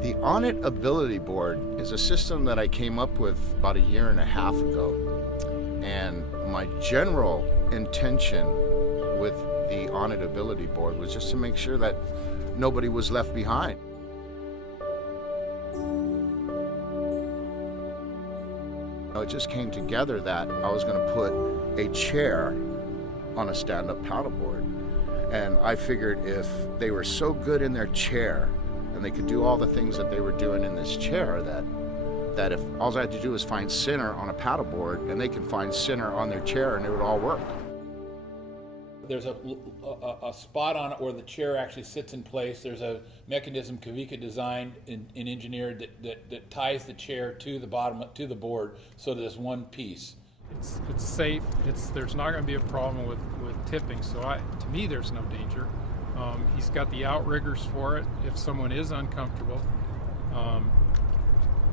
The Onit Ability Board is a system that I came up with about a year and a half ago. And my general intention with the Onit Ability Board was just to make sure that nobody was left behind. It just came together that I was going to put a chair on a stand-up paddleboard. And I figured if they were so good in their chair and they could do all the things that they were doing in this chair, that if all I had to do was find center on a paddleboard and they could find center on their chair and it would all work. There's a spot on it where the chair actually sits in place. There's a mechanism Kavika designed and engineered that ties the chair to the bottom, to the board, so that it's one piece. It's safe. There's not going to be a problem with tipping. So to me, there's no danger. He's got the outriggers for it if someone is uncomfortable.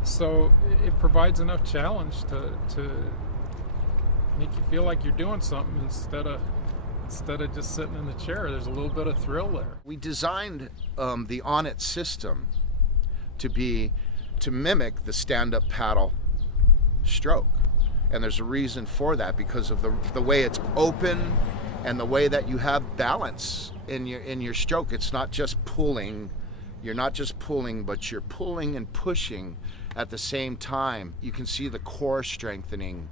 So it provides enough challenge to make you feel like you're doing something instead of just sitting in the chair. There's a little bit of thrill there. We designed the Onit system to mimic the stand-up paddle stroke. And there's a reason for that, because of the way it's open and the way that you have balance in your stroke. It's not just pulling. You're not just pulling, but you're pulling and pushing at the same time. You can see the core strengthening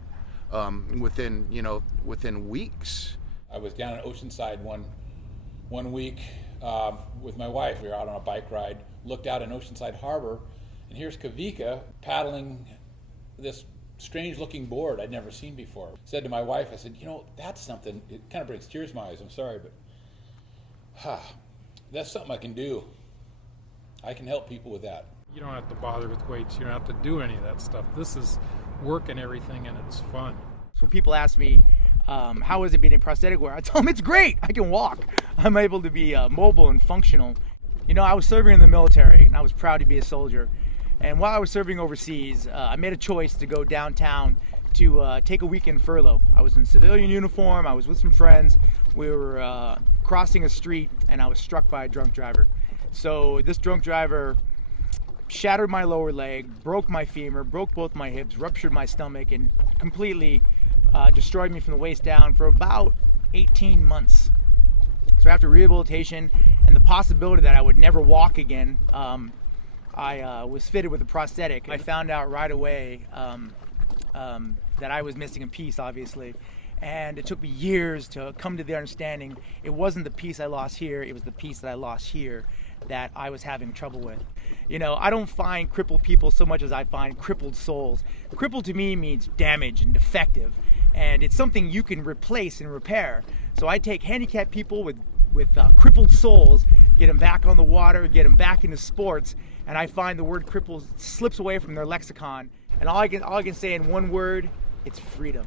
within weeks. I was down in Oceanside one week with my wife. We were out on a bike ride, looked out in Oceanside Harbor, and here's Kavika paddling this strange-looking board I'd never seen before. Said to my wife, I said, that's something. It kind of brings tears to my eyes. I'm sorry, but that's something I can do. I can help people with that. You don't have to bother with weights. You don't have to do any of that stuff. This is work and everything, and it's fun. So when people ask me, how is it being in prosthetic wear? I tell them it's great. I can walk. I'm able to be mobile and functional. I was serving in the military, and I was proud to be a soldier. And while I was serving overseas, I made a choice to go downtown to take a weekend furlough. I was in civilian uniform. I was with some friends. We were crossing a street, and I was struck by a drunk driver. So this drunk driver shattered my lower leg, broke my femur, broke both my hips, ruptured my stomach, and completely destroyed me from the waist down for about 18 months. So after rehabilitation and the possibility that I would never walk again, I was fitted with a prosthetic. I found out right away that I was missing a piece, obviously. And it took me years to come to the understanding it wasn't the piece I lost here, it was the piece that I lost here that I was having trouble with. I don't find crippled people so much as I find crippled souls. Crippled to me means damaged and defective, and it's something you can replace and repair. So I take handicapped people with crippled souls, get them back on the water, get them back into sports, and I find the word crippled slips away from their lexicon. And all I can say in one word, it's freedom.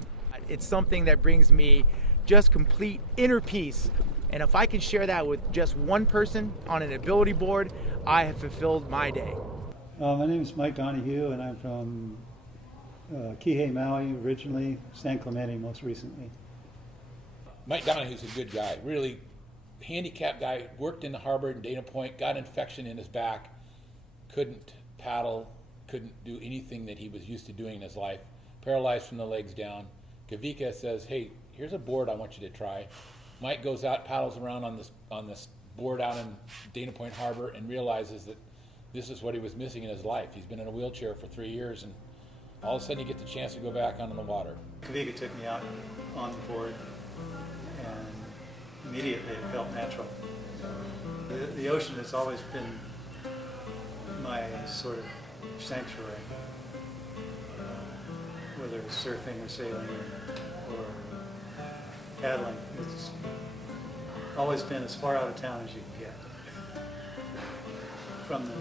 It's something that brings me just complete inner peace. And if I can share that with just one person on an ability board, I have fulfilled my day. My name is Mike Donahue, and I'm from Kihei, Maui originally, San Clemente most recently. Mike Donahue's a good guy, really handicapped guy, worked in the harbor in Dana Point, got infection in his back, couldn't paddle, couldn't do anything that he was used to doing in his life, paralyzed from the legs down. Kavika says, hey, here's a board I want you to try. Mike goes out, paddles around on this board out in Dana Point Harbor, and realizes that this is what he was missing in his life. He's been in a wheelchair for 3 years, and all of a sudden he gets the chance to go back onto the water. Kavika took me out on the board, and immediately it felt natural. The ocean has always been my sort of sanctuary, whether it's surfing or sailing or paddling. It's always been as far out of town as you can get. From the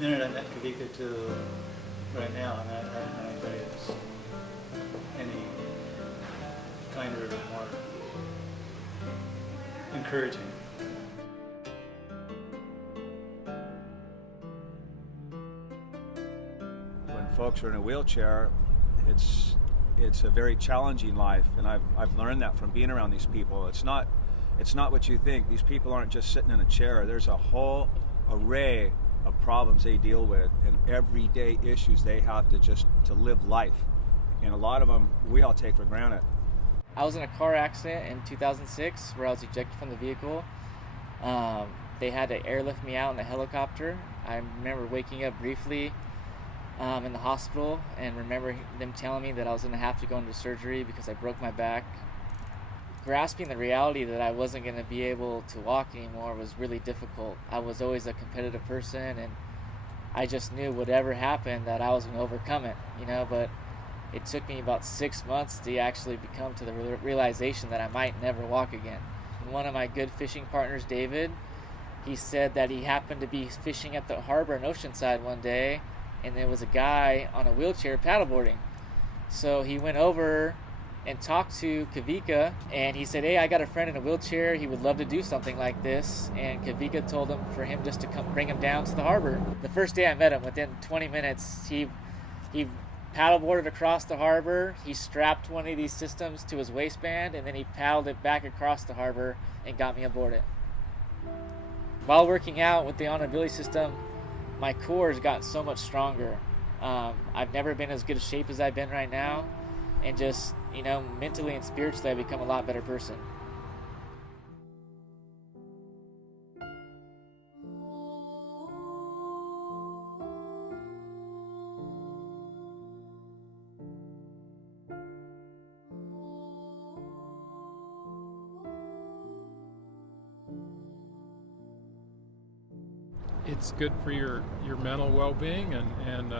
minute I met Kavika to right now, I haven't met anybody that's any kinder or more encouraging. When folks are in a wheelchair, it's a very challenging life, and I've learned that from being around these people. It's not what you think. These people aren't just sitting in a chair. There's a whole array of problems they deal with and everyday issues they have to live life. And a lot of them we all take for granted. I was in a car accident in 2006 where I was ejected from the vehicle. They had to airlift me out in a helicopter. I remember waking up briefly in the hospital and remember them telling me that I was going to have to go into surgery because I broke my back. Grasping the reality that I wasn't going to be able to walk anymore was really difficult. I was always a competitive person, and I just knew whatever happened that I was going to overcome it, but it took me about 6 months to actually come to the realization that I might never walk again. One of my good fishing partners, David, he said that he happened to be fishing at the harbor in Oceanside one day, and there was a guy on a wheelchair paddleboarding. So he went over and talked to Kavika, and he said, "Hey, I got a friend in a wheelchair. He would love to do something like this." And Kavika told him for him just to come bring him down to the harbor. The first day I met him, within 20 minutes, he paddleboarded across the harbor. He strapped one of these systems to his waistband, and then he paddled it back across the harbor and got me aboard it. While working out with the On-Ability system, my core has gotten so much stronger. I've never been as good a shape as I've been right now, and just, mentally and spiritually, I've become a lot better person. It's good for your mental well-being and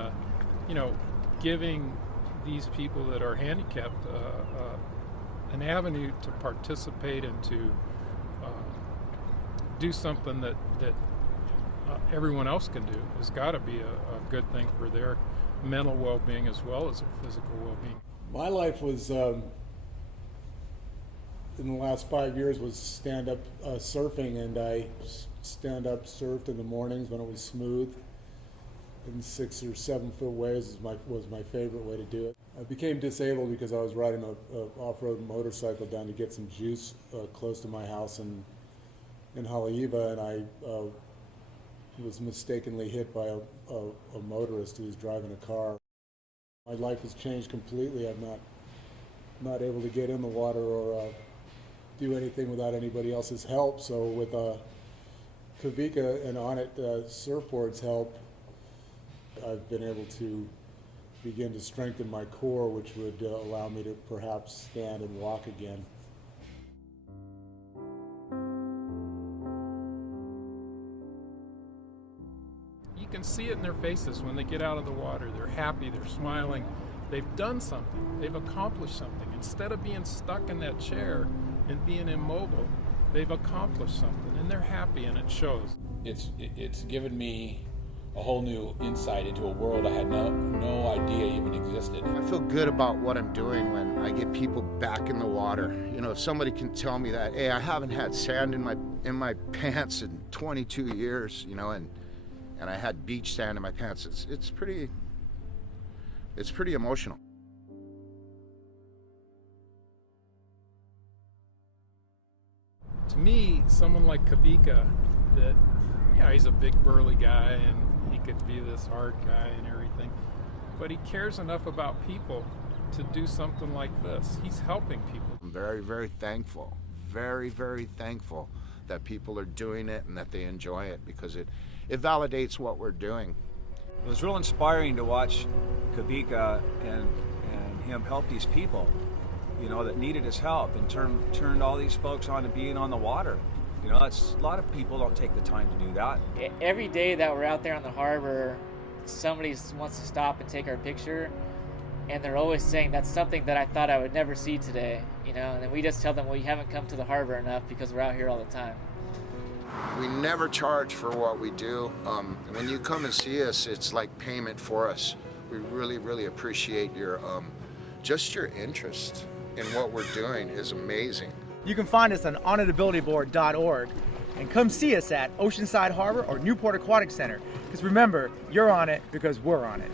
giving these people that are handicapped an avenue to participate and to do something that everyone else can do has got to be a good thing for their mental well-being as well as their physical well-being. My life was, in the last 5 years, was stand-up surfing, and I stand-up surfed in the mornings when it was smooth. In 6 or 7 foot waves was my favorite way to do it. I became disabled because I was riding a off-road motorcycle down to get some juice close to my house in Haleiwa, and I was mistakenly hit by a motorist who was driving a car. My life has changed completely. I'm not able to get in the water or do anything without anybody else's help. So with Kavika and Onit surfboards help, I've been able to begin to strengthen my core, which would allow me to perhaps stand and walk again. You can see it in their faces when they get out of the water. They're happy, they're smiling. They've done something, they've accomplished something. Instead of being stuck in that chair and being immobile, they've accomplished something, and they're happy, and it shows. It's given me a whole new insight into a world I had no idea even existed. I feel good about what I'm doing when I get people back in the water. If somebody can tell me that, hey, I haven't had sand in my pants in 22 years, and I had beach sand in my pants. It's pretty emotional. To me, someone like Kavika, that, he's a big burly guy and he could be this hard guy and everything, but he cares enough about people to do something like this. He's helping people. I'm very, very thankful, very, very thankful that people are doing it and that they enjoy it, because it validates what we're doing. It was real inspiring to watch Kavika and him help these people, that needed his help, and turned all these folks on to being on the water. That's, a lot of people don't take the time to do that. Every day that we're out there on the harbor, somebody wants to stop and take our picture, and they're always saying, that's something that I thought I would never see today, and then we just tell them, well, you haven't come to the harbor enough because we're out here all the time. We never charge for what we do. When you come and see us, it's like payment for us. We really, really appreciate your just your interest in what we're doing is amazing. You can find us on onitabilityboard.org and come see us at Oceanside Harbor or Newport Aquatic Center. Because remember, you're on it because we're on it.